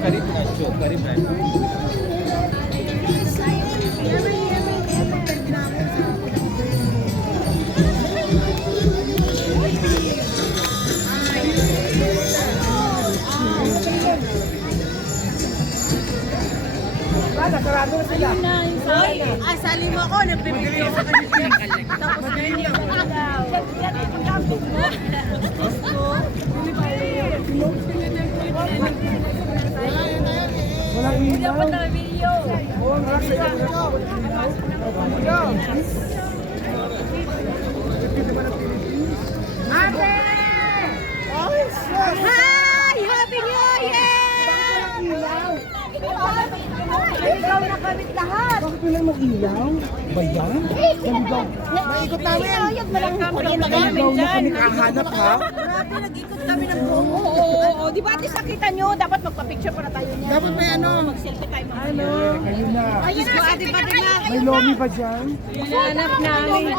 Karib na, Cho. Karib na. Sarado na sila. Hoy, asali mo ako, nagbibigay sa kanila. Tapos na yun yung Walang ilaw. Oo, nasa ilaw. Ate! Hi! Happy New Year! Ikaw na kami lahat. Bakit wala mag-ilaw? Ba yan? Naikot namin. Ilaw na kami kahanap, ha? Grabe, nag-ikot kami ng buong. Oo. Di ba, ate, sakita nyo? Dapat magpa-picture para tayo niya. Dapat may ano? Mag-selfie tayo mga. Ayun na. Ayun na, ate, pati na. May lomi pa dyan? Hinahanap namin.